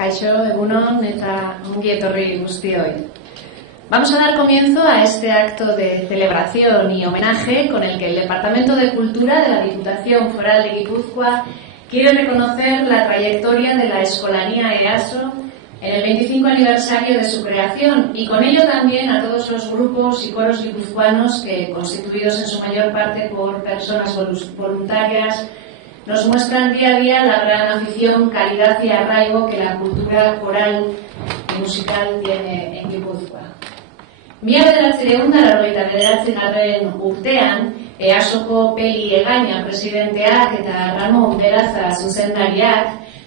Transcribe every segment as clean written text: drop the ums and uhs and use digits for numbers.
Kaixo, egunon eta ongi etorri guztioi. Vamos a dar comienzo a este acto de celebración y homenaje con el que el Departamento de Cultura de la Diputación Foral de Guipúzcoa quiere reconocer la trayectoria de la Escolanía EASO en el 25 aniversario de su creación y con ello también a todos los grupos y coros guipuzcoanos que, constituidos en su mayor parte por personas voluntarias, nos muestran día a día la gran afición, calidad y arraigo que la cultura coral y musical tiene en Guipúzcoa. 1989 urtean, EASoko Peli Egaña presidenteak eta Ramon Beraza zuzendariak,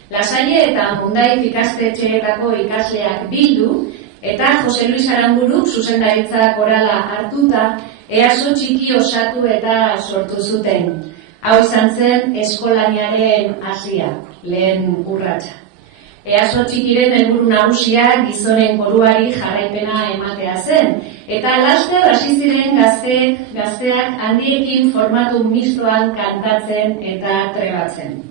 Lasalle eta Mundaiz ikastetxeetako ikasleak bildu, eta Jose Luis Aranburuk zuzendaritza korala hartuta, EASO txiki osatu eta sortu zuten. Hau izan zen eskolaniaren hasia, lehen urratsa. EASO txikiren helburu nagusia gizonen koruari jarraipena ematea zen, eta laster hasi ziren gazteak handiekin formatu mistoan kantatzen eta trebatzen.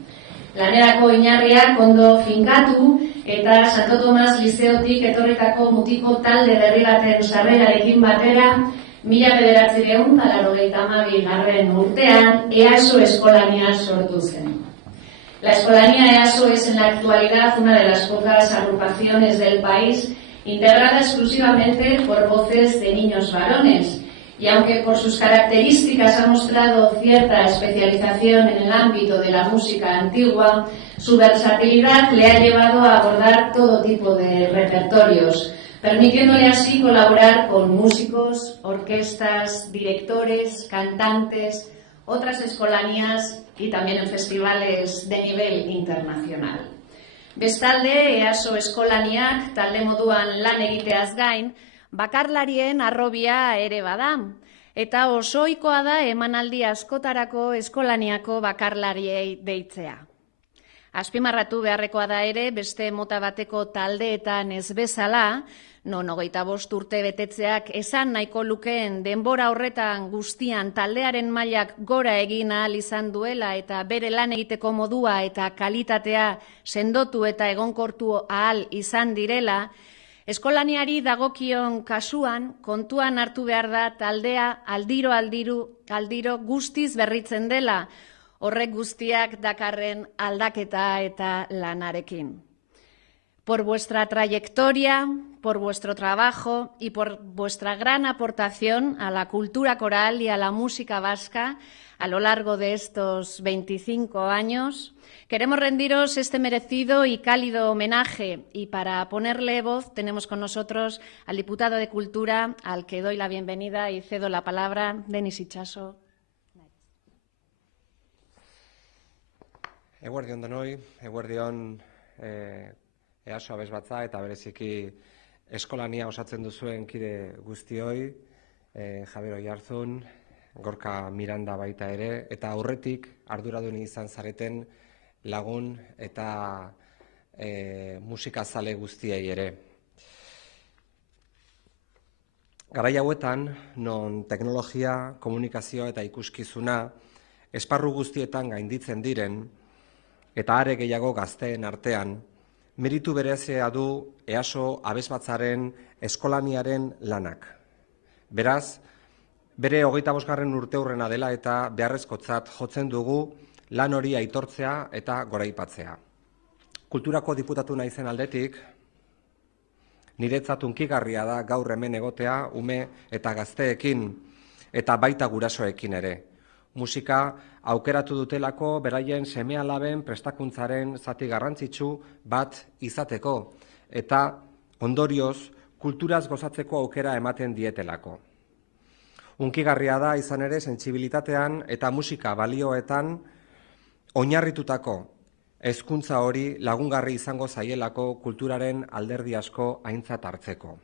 Lanerako oinarriak ondo finkatu eta Santo Tomas Lizeotik etorritako mutiko talde berri baten sarrerarekin batera, 1982 urtean EASO Eskolania sortu zen. La Escolanía EASO es en la actualidad una de las pocas agrupaciones del país integrada exclusivamente por voces de niños varones, y aunque por sus características ha mostrado cierta especialización en el ámbito de la música antigua, su versatilidad le ha llevado a abordar todo tipo de repertorios, permitiéndole así colaborar con músicos, orquestas, directores, cantantes, otras escolanías y también en festivales de nivel internacional. Bestalde, EASO eskolaniak talde moduan lan egiteaz gain, bakarlarien arrobia ere bada, eta oso ohikoa da emanaldi askotarako eskolaniako bakarlariei deitzea. Azpimarratu beharrekoa da ere beste mota bateko taldeetan ez bezala, non 25 urte betetzeak esan nahiko lukeen denbora horretan guztian taldearen mailak gora egin ahal izan duela eta bere lan egiteko modua eta kalitatea sendotu eta egonkortu ahal izan direla, eskolaniari dagokion kasuan kontuan hartu behar da taldea aldiro guztiz berritzen dela, horrek guztiak dakarren aldaketa eta lanarekin. Por vuestra trayectoria, por vuestro trabajo y por vuestra gran aportación a la cultura coral y a la música vasca a lo largo de estos 25 años, queremos rendiros este merecido y cálido homenaje, y para ponerle voz tenemos con nosotros al diputado de Cultura, al que doy la bienvenida y cedo la palabra, Denis Itxaso. Eguerdion denoi, eguerdion EASO abesbatza eta bereziki eskolania osatzen duzuen kide guztioi, Javier Oiarzun, Gorka Miranda baita ere, eta aurretik arduradun izan zareten lagun eta musikazale guztiei ere. Garai hauetan, non teknologia, komunikazioa eta ikuskizuna esparru guztietan gainditzen diren, eta are gehiago gazteen artean, meritu berezia du EASO abesbatzaren eskolaniaren lanak. Beraz, bere 25. urteurrena dela eta beharrezkotzat jotzen dugu lan hori aitortzea eta goraipatzea. Kulturako diputatu naizen aldetik, niretzat hunkigarria da gaur hemen egotea ume eta gazteekin eta baita gurasoekin ere. Musika aukeratu dutelako beraien seme-alaben prestakuntzaren zati garrantzitsu bat izateko eta ondorioz kulturaz gozatzeko aukera ematen dietelako. Hunkigarria da izan ere sentsibilitatean eta musika balioetan oinarritutako hezkuntza hori lagungarri izango zaielako kulturaren alderdi asko aintzat hartzeko.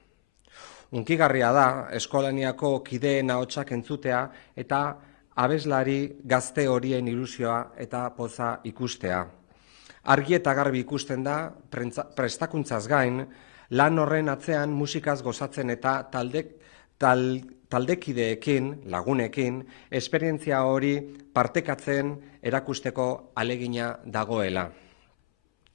Hunkigarria da eskolaniako kideen ahotsak entzutea eta abeslari gazte horien ilusioa eta poza ikustea. Argi eta garbi ikusten da, prestakuntzaz gain, lan horren atzean musikaz gozatzen eta taldekideekin, lagunekin, esperientzia hori partekatzen erakusteko alegina dagoela.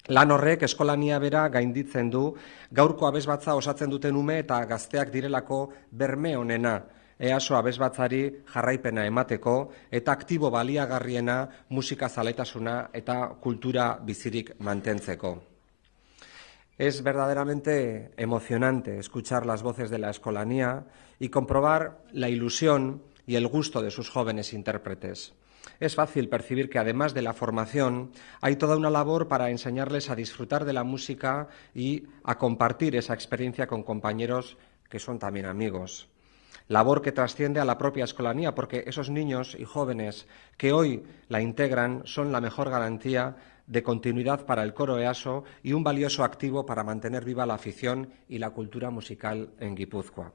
Lan horrek eskolania bera gainditzen du, gaurko abesbatza osatzen duten ume eta gazteak direlako berme honena, EASO abesbatzari jarraipena emateko eta aktibo baliagarriena musika zaletasuna eta kultura bizirik mantentzeko. Es verdaderamente emocionante escuchar las voces de la escolanía y comprobar la ilusión y el gusto de sus jóvenes intérpretes. Es fácil percibir que, además de la formación, hay toda una labor para enseñarles a disfrutar de la música y a compartir esa experiencia con compañeros que son también amigos. Labor que trasciende a la propia escolanía, porque esos niños y jóvenes que hoy la integran son la mejor garantía de continuidad para el coro EASO y un valioso activo para mantener viva la afición y la cultura musical en Guipúzcoa.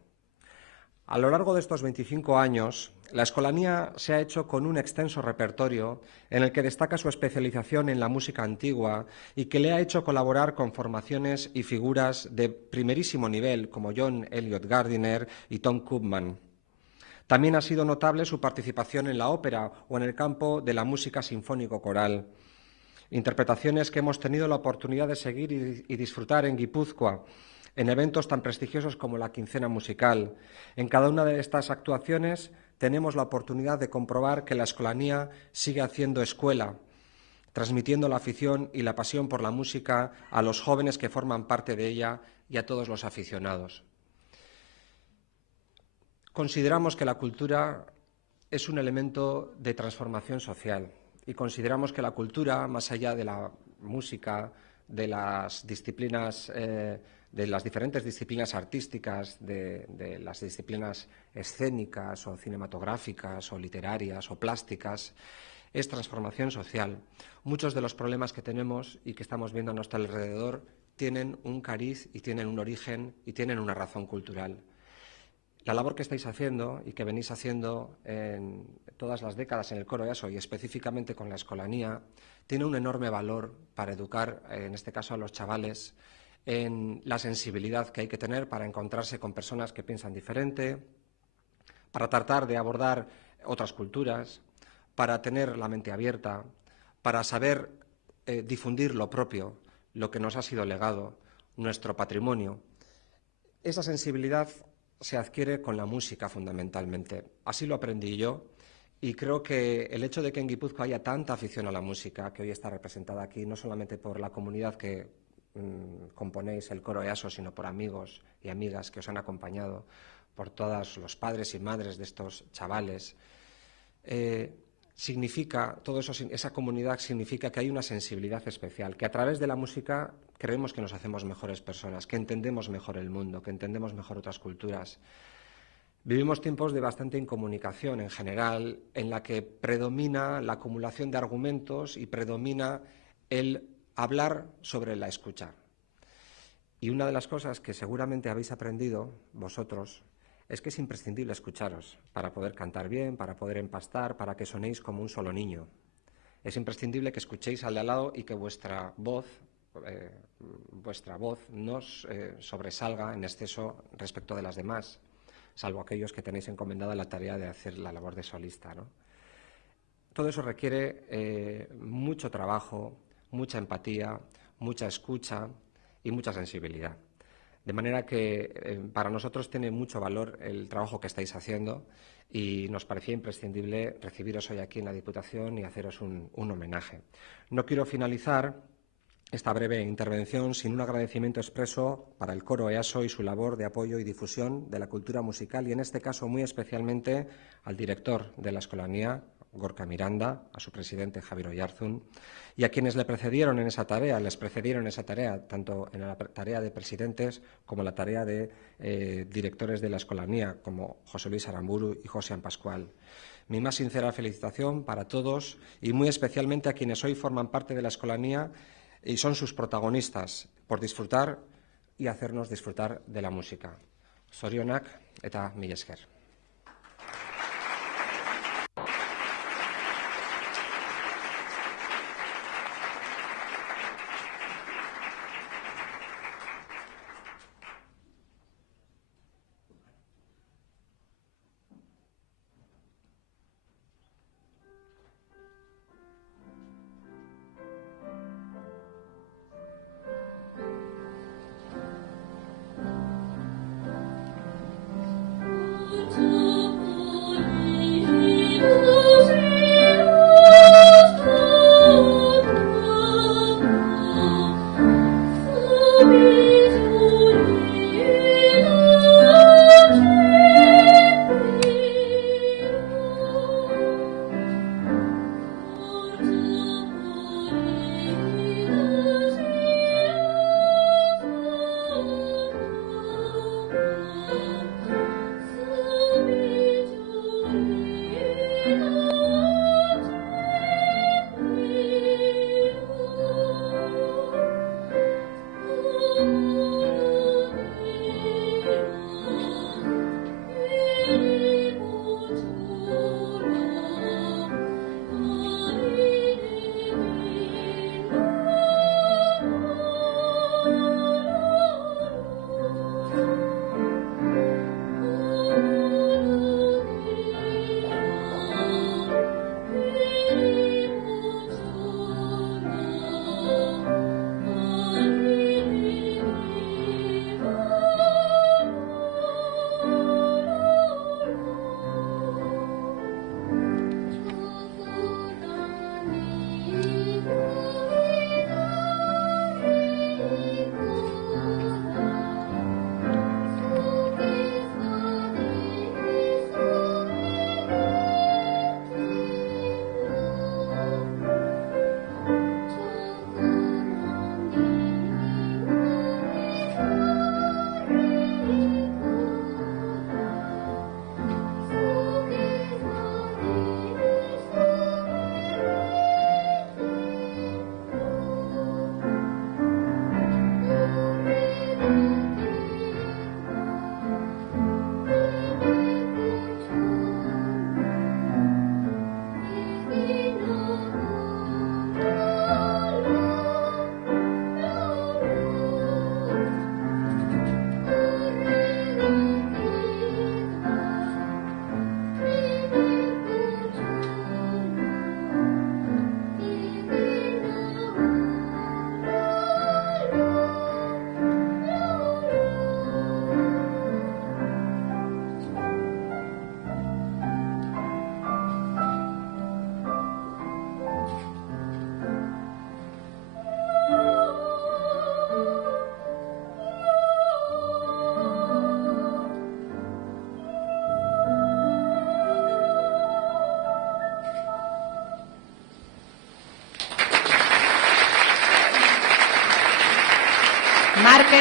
A lo largo de estos 25 años, la escolanía se ha hecho con un extenso repertorio en el que destaca su especialización en la música antigua y que le ha hecho colaborar con formaciones y figuras de primerísimo nivel como John Elliott Gardiner y Tom Koopman. También ha sido notable su participación en la ópera o en el campo de la música sinfónico-coral. Interpretaciones que hemos tenido la oportunidad de seguir y disfrutar en Guipúzcoa, en eventos tan prestigiosos como la Quincena Musical. En cada una de estas actuaciones tenemos la oportunidad de comprobar que la escolanía sigue haciendo escuela, transmitiendo la afición y la pasión por la música a los jóvenes que forman parte de ella y a todos los aficionados. Consideramos que la cultura es un elemento de transformación social y consideramos que la cultura, más allá de la música, de las disciplinas, de las diferentes disciplinas artísticas, de las disciplinas escénicas o cinematográficas o literarias o plásticas, es transformación social. Muchos de los problemas que tenemos y que estamos viendo a nuestro alrededor tienen un cariz y tienen un origen y tienen una razón cultural. La labor que estáis haciendo y que venís haciendo en todas las décadas en el coro EASO y específicamente con la escolanía tiene un enorme valor para educar, en este caso a los chavales, en la sensibilidad que hay que tener para encontrarse con personas que piensan diferente, para tratar de abordar otras culturas, para tener la mente abierta, para saber difundir lo propio, lo que nos ha sido legado, nuestro patrimonio. Esa sensibilidad se adquiere con la música fundamentalmente. Así lo aprendí yo y creo que el hecho de que en Guipúzcoa haya tanta afición a la música, que hoy está representada aquí, no solamente por la comunidad que componéis el coro EASO, sino por amigos y amigas que os han acompañado, por todos los padres y madres de estos chavales, significa, todo eso, esa comunidad significa que hay una sensibilidad especial, que a través de la música creemos que nos hacemos mejores personas, que entendemos mejor el mundo, que entendemos mejor otras culturas. Vivimos tiempos de bastante incomunicación en general, en la que predomina la acumulación de argumentos y predomina el hablar sobre la escucha. Y una de las cosas que seguramente habéis aprendido vosotros es que es imprescindible escucharos para poder cantar bien, para poder empastar, para que sonéis como un solo niño. Es imprescindible que escuchéis al de al lado y que vuestra voz no sobresalga en exceso respecto de las demás, salvo aquellos que tenéis encomendada la tarea de hacer la labor de solista, ¿no? Todo eso requiere mucho trabajo, mucha empatía, mucha escucha y mucha sensibilidad. De manera que para nosotros tiene mucho valor el trabajo que estáis haciendo y nos parecía imprescindible recibiros hoy aquí en la Diputación y haceros un homenaje. No quiero finalizar esta breve intervención sin un agradecimiento expreso para el coro EASO y su labor de apoyo y difusión de la cultura musical y, en este caso, muy especialmente al director de la escolanía, Gorka Miranda, a su presidente, Javier Oyarzún, y a quienes le precedieron en esa tarea, tanto en la tarea de presidentes como en la tarea de directores de la escolanía, como José Luis Aramburu y José Pascual. Mi más sincera felicitación para todos y muy especialmente a quienes hoy forman parte de la escolanía y son sus protagonistas, por disfrutar y hacernos disfrutar de la música. Zorionak eta mila esker.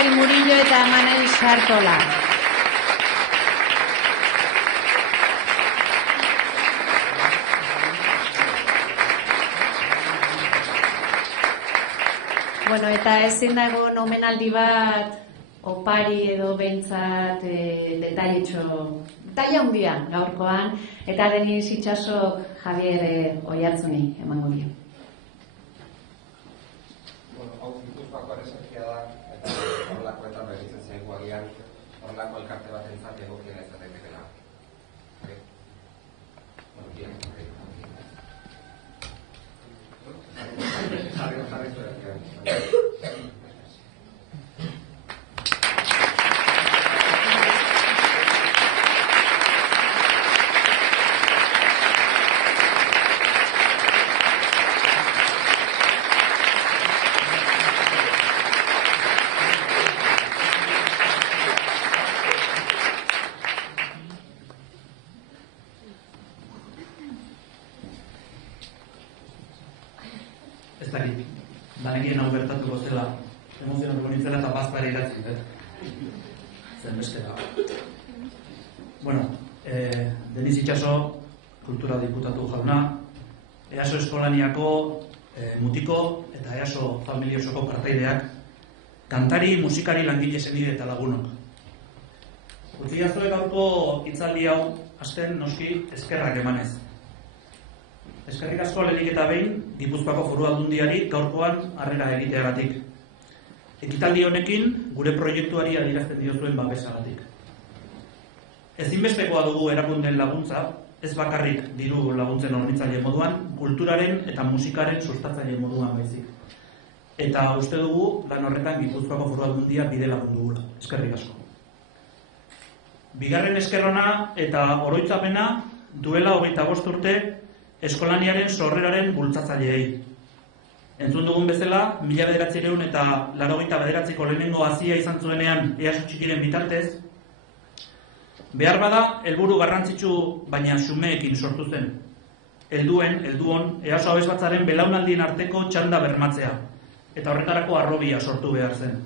Mari Murillo eta Manel Sartola. Bueno, eta ezin dago omenaldi bat opari edo behintzat detaila handia gaurkoan, eta Denis Itsasok Javier Oiartzuni emango dio. Hau Gipuzkoako ereserkia da, eta horrelakoetan begitzen zaigu agian horrelako elkarte bat entzat egokiena ez daitekeela. Ez dakit, banekien hau gertatuko zela, emozionatuko nintzela eta bazpare iratzi, zen bestera. Bueno, Denis Itxaso, kultura diputatu jauna, EASO eskolaniako mutiko eta EASO familiosoko partaideak, kantari, musikari, langile, senide eta lagunok. Utziaztoek gaurko hitzaldi hau, hasten noski eskerrak emanez. Eskerrik asko lehenik eta behin, Gipuzkoako Foru Aldundiari gaurkoan harrera egiteagatik. Ekitaldi honekin, gure proiektuari adierazten diozuen babesagatik. Ezinbestekoa dugu erakundeen laguntza, ez bakarrik diru laguntzen hornitzaile moduan, kulturaren eta musikaren sustatzaile moduan baizik. Eta uste dugu, lan horretan Gipuzkoako Foru Aldundia bide lagundu gula. Eskerrik asko. Bigarren eskerrona eta oroitzapena duela 25 urte eskolaniaren sorreraren bultzatzaileei. Entzun dugun bezala, 1989ko lehenengo hazia izan zuenean EASO txikiren bitartez, behar bada, helburu garrantzitsu baina xumeekin sortu zen. Helduon, EASO abesbatzaren belaunaldien arteko txanda bermatzea, eta horretarako harrobia sortu behar zen.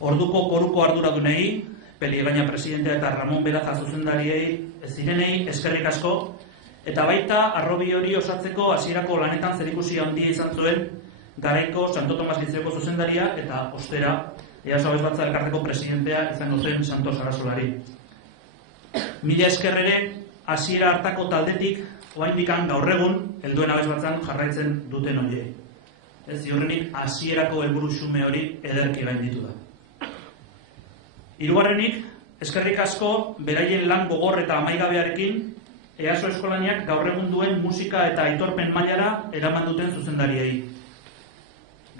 Orduko koruko arduradunei, Peligaina presidentea eta Ramon Beraza zuzendariei, zirenei eskerrik asko, eta baita harrobi hori osatzeko hasierako lanetan zerikusia handia izan zuen garaiko Santo Tomas Lizeoko zuzendaria eta ostera EASO abesbatza elkarteko presidentea izango zen Santos Sarasolari. Mila esker ere hasiera hartako taldetik oraindikan gaur egun helduen abesbatzan jarraitzen duten horiei. Ez ziurrenik hasierako helburu xume hori ederki gainditu da. Hirugarrenik, eskerrik asko beraien lan gogor eta amaigabearekin EASO eskolaniak gaur egun duen musika eta aitorpen mailara eraman duten zuzendariei.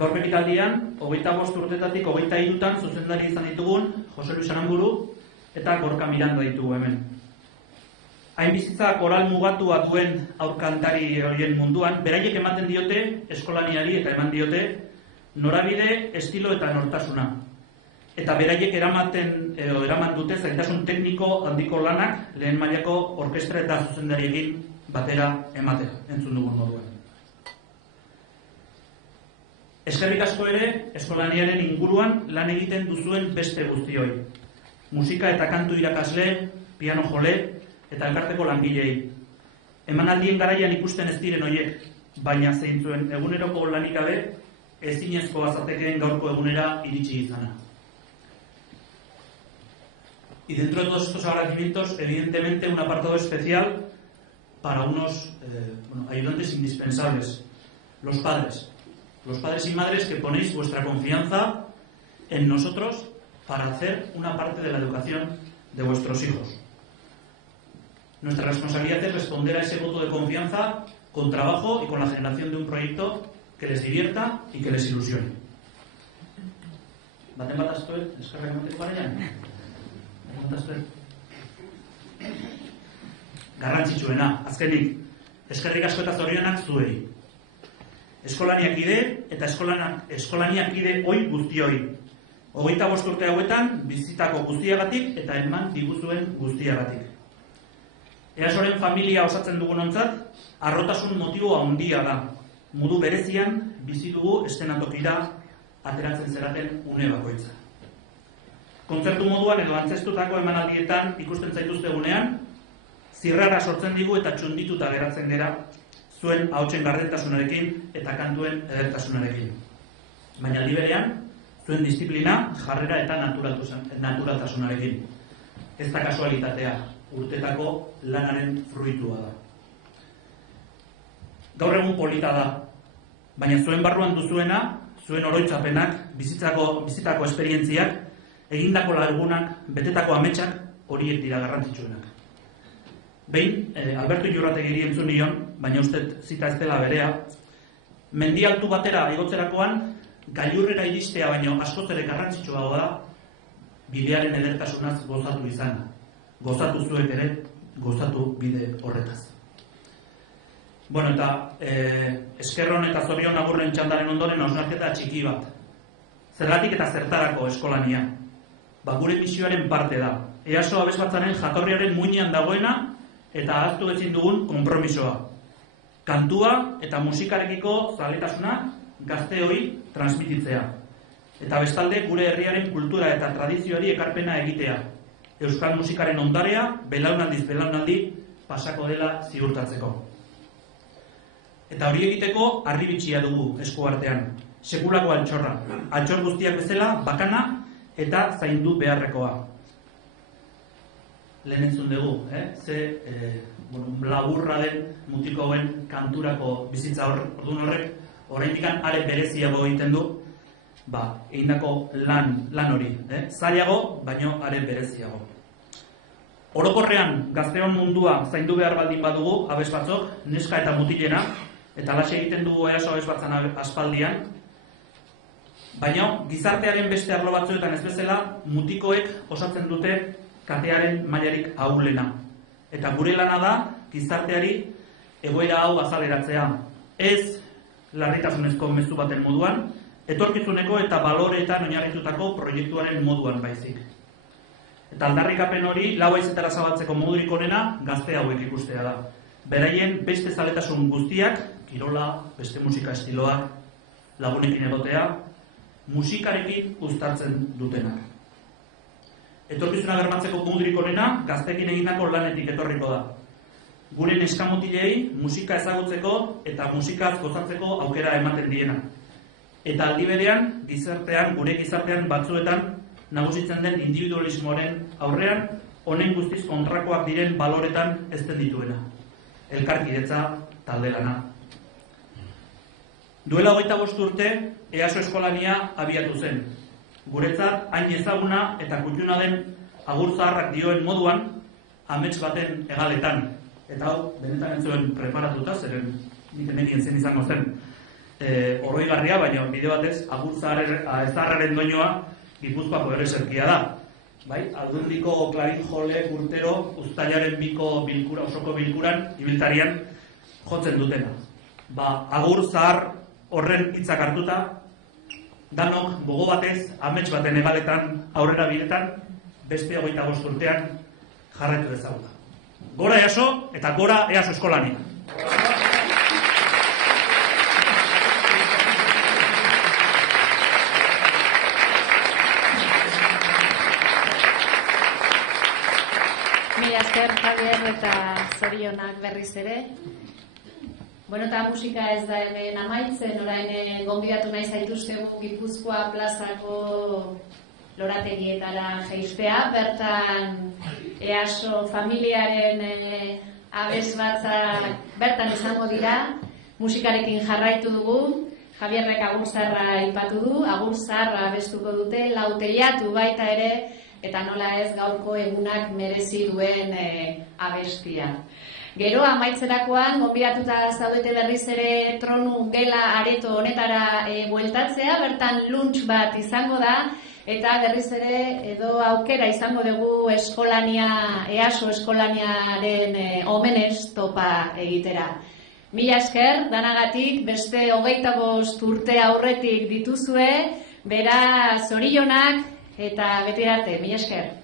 Gaur ekitaldian, 25 urtetatik 23 zuzendari izan ditugun Jose Luis Aramburu eta Gorka Miranda ditugu hemen. Hain bizitza koral mugatua duen aurkantari horien munduan, beraiek ematen diote eskolaniari eta eman diote norabide, estilo eta nortasuna. Eta beraiek eraman dute zailtasun tekniko handiko lanak lehen mailako orkestra eta zuzendariekin batera ematea, entzun dugun moduan. Eskerrik asko ere, eskolaniaren inguruan lan egiten duzuen beste guztioi. Musika eta kantu irakasle, piano jole eta elkarteko langilei. Emanaldien garaian ikusten ez diren horiek, baina zeintzuen eguneroko lanik gabe ezinezkoa zatekeen gaurko egunera iritsi izana. Y dentro de todos estos agradecimientos, evidentemente, un apartado especial para unos ayudantes indispensables, los padres y madres que ponéis vuestra confianza en nosotros para hacer una parte de la educación de vuestros hijos. Nuestra responsabilidad es responder a ese voto de confianza con trabajo y con la generación de un proyecto que les divierta y que les ilusione. ¿Baten bat astoet? Eskerrak ematen parean? Garrantzitsuena, azkenik, eskerrik asko eta zorionak zuei. Eskolaniakide eta eskolaniakide oi guztioi. 25 urte hauetan bizitako guztiagatik eta eman diguzuen guztiagatik. EASOren familia osatzen dugunontzat, harrotasun motibo handia da. Modu berezian bizi dugu eszenatokira ateratzen zeraten une bakoitza. Kontzertu moduan edo antzestutako emanaldietan ikusten zaituztegunean, zirrara sortzen digu eta txundituta geratzen gera zuen ahotsen gardentasunarekin eta kantuen edertasunarekin. Baina aldi berean, zuen disiplina, jarrera eta naturaltasunarekin. Ez da kasualitatea, urtetako lanaren fruitua da. Gaur egun polita da, baina zuen barruan duzuena, zuen oroitzapenak, bizitako esperientziak, egindako lagunak, betetako ametsak, horiek dira garrantzitsuenak. Behin, Alberto Iurrategiri entzun nion, baina uste zita ez dela berea, mendi altu batera igotzerakoan, gailurrera iristea baino askoz ere garrantzitsuagoa da bidearen edertasunaz gozatu izana. Gozatu zuek ere, gozatu bide horretaz. Bueno, eta eskerron eta zorion agurren txandaren ondoren hausnarketa txiki bat. Zergatik eta zertarako eskolania. Gure misioaren parte da. EASO abesbatzaren jatorriaren muinean dagoena eta ahaztu ezin dugun konpromisoa. Kantua eta musikarekiko zaletasuna gazteoi transmititzea. Eta bestalde gure herriaren kultura eta tradizioari ekarpena egitea. Euskal musikaren ondarea, belaunaldiz belaunaldi pasako dela ziurtatzeko. Eta hori egiteko harribitxia dugu eskuartean. Sekulako altxorra. Altxor guztiak bezala, bakana eta zaindu beharrekoa. Lehen entzun dugu, laburra den mutikoen kanturako bizitza horrek, oraindik are bereziago egiten du, egindako lan hori. Zailago, baino are bereziago. Orokorrean, gazteon mundua zaindu behar baldin badugu, abesbatzok, neska eta mutilena, eta alaxe egiten dugu EASO abesbatzan aspaldian, baina gizartearen beste arlo batzuetan ez bezala, mutikoek osatzen dute katearen mailarik ahulena. Eta gure lana da, gizarteari egoera hau azaleratzea. Ez larritasunezko mezu baten moduan, etorkizuneko eta baloreetan oinarritutako proiektuaren moduan baizik. Eta aldarrikapen hori, lau haizetara zabaltzeko modurik onena, gazte hauek ikustea da. Beraien beste zaletasun guztiak, kirola, beste musika estiloak, lagunekin egotea, musikarekin uztartzen dutenak. Etorkizuna bermatzeko modurik onena, gazteekin egindako lanetik etorriko da. Gure neskamutilei musika ezagutzeko eta musikaz gozatzeko aukera ematen diena. Eta aldi berean, gure gizartean batzuetan nagusitzen den individualismoaren aurrean, honen guztiz kontrakoak diren baloretan ezten dituena. Elkarkidetza, talde lana. Duela 25 urte, EASO eskolania abiatu zen. Guretzat, hain ezaguna eta kutxuna den agur zaharrak dioen moduan, amets baten egaletan. Eta hau, benetan ez zuen preparatuta, zeren nik hemenien zen izango zen oroigarria, baina bide batez, agur zaharraren doinoa Gipuzkoako ereserkia da. Aldundiko Klarin Jole urtero uztailaren 2 osoko bilkuran, ibiltarian, jotzen dutena. Agur zahar horren hitzak hartuta, danok gogo batez, amets baten egaletan, aurrera bidetan, beste 25 urtean jarraitu ezaguna. Gora EASO eta gora EASO eskolania. Mila esker, Javier, eta zorionak berriz ere. Eta musika ez da hemen amaitzen, orain gonbidatu nahi zaituztegu Gipuzkoa plazako lorategietara jeistea, bertan EASO familiaren abesbatzak bertan izango dira, musikarekin jarraitu dugu, Javierrek agur zaharra aipatu du, agur zaharra abestuko dute, lauteiatu baita ere, eta nola ez gaurko egunak merezi duen abestia. Gero, amaitzerakoan, gonbidatuta zaudete berriz ere tronu gela areto honetara bueltatzea, bertan lunch bat izango da, eta berriz ere edo aukera izango dugu EASO eskolaniaren omenez topa egitera. Mila esker, danagatik, beste 25 urte aurretik dituzue, bera zorionak eta beti arte, mila esker.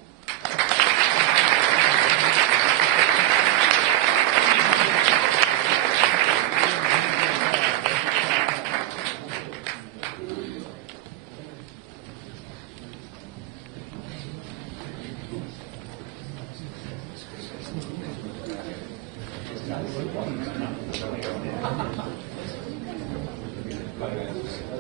Vale,